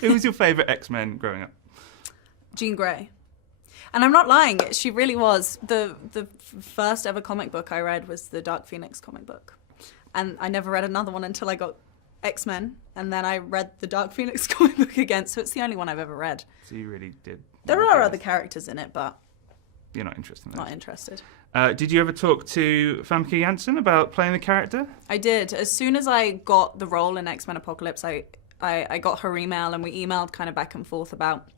Who was your favourite X-Men growing up? Jean Grey. And I'm not lying, she really was. The first ever comic book I read was the Dark Phoenix comic book. And I never read another one until I got X-Men, and then I read the Dark Phoenix comic book again, so it's the only one I've ever read. So you really did. There are other characters in it, but you're not interested in that. Not interested. Did you ever talk to Famke Janssen about playing the character? I did. As soon as I got the role in X-Men Apocalypse, I got her email, and we emailed kind of back and forth about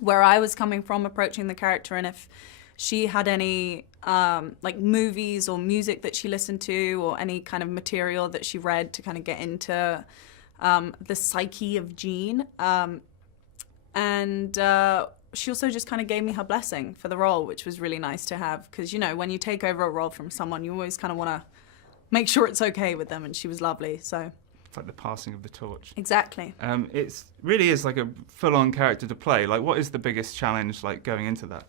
where I was coming from approaching the character, and if she had any like movies or music that she listened to, or any kind of material that she read to kind of get into the psyche of Jean. And she also just kind of gave me her blessing for the role, which was really nice to have. Because, you know, when you take over a role from someone, you always kind of want to make sure it's okay with them, and she was lovely, so... It's like the passing of the torch. Exactly. It really is like a full-on character to play. Like, what is the biggest challenge, like, going into that?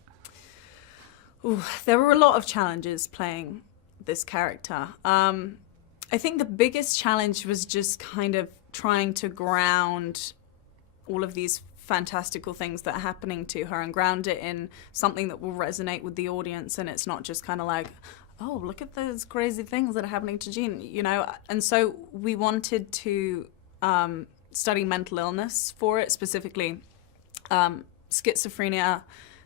Ooh, there were a lot of challenges playing this character. I think the biggest challenge was just kind of trying to ground all of these fantastical things that are happening to her and ground it in something that will resonate with the audience, and it's not just kind of like, oh, look at those crazy things that are happening to Jean, you know? And so we wanted to study mental illness for it, specifically schizophrenia,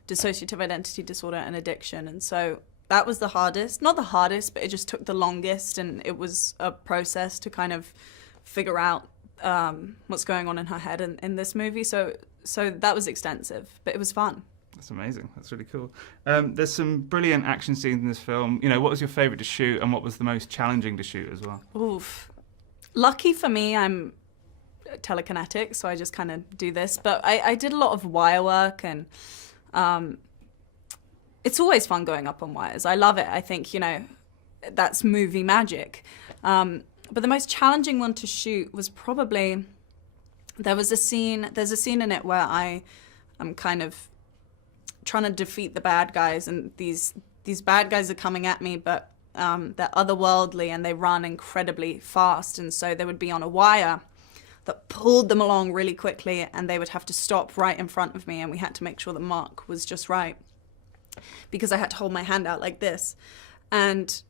dissociative identity disorder, and addiction. And so that was the hardest. Not the hardest, but it just took the longest, and it was a process to kind of figure out what's going on in her head in this movie. So that was extensive, but it was fun. That's amazing. That's really cool. There's some brilliant action scenes in this film. You know, what was your favourite to shoot, and what was the most challenging to shoot as well? Oof. Lucky for me, I'm telekinetic, so I just kind of do this. But I did a lot of wire work, and it's always fun going up on wires. I love it. I think, you know, that's movie magic. But the most challenging one to shoot was probably, there's a scene in it where I'm kind of trying to defeat the bad guys, and these bad guys are coming at me, but they're otherworldly and they run incredibly fast, and so they would be on a wire that pulled them along really quickly, and they would have to stop right in front of me, and we had to make sure the mark was just right, because I had to hold my hand out like this, and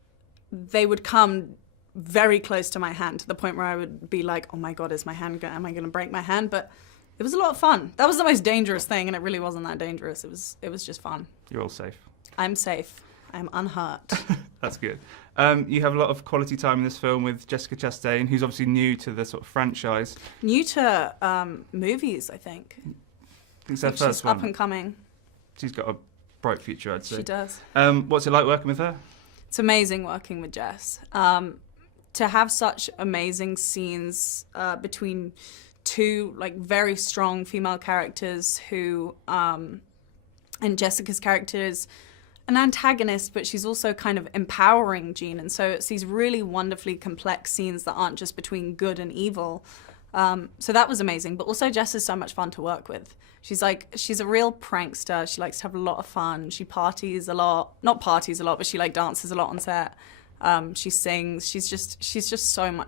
they would come very close to my hand, to the point where I would be like, oh my God, am I gonna break my hand? But it was a lot of fun. That was the most dangerous thing, and it really wasn't that dangerous. It was just fun. You're all safe. I'm safe. I'm unhurt. That's good. You have a lot of quality time in this film with Jessica Chastain, who's obviously new to the sort of franchise. New to movies, I think. It's her first she's one. Up and coming. She's got a bright future, I'd say. She does. What's it like working with her? It's amazing working with Jess. To have such amazing scenes between two like very strong female characters who, and Jessica's character is an antagonist, but she's also kind of empowering Jean, and so it's these really wonderfully complex scenes that aren't just between good and evil. So that was amazing, but also Jess is so much fun to work with. She's a real prankster. She likes to have a lot of fun. She parties a lot, not parties a lot, but she like dances a lot on set. She sings. She's just so much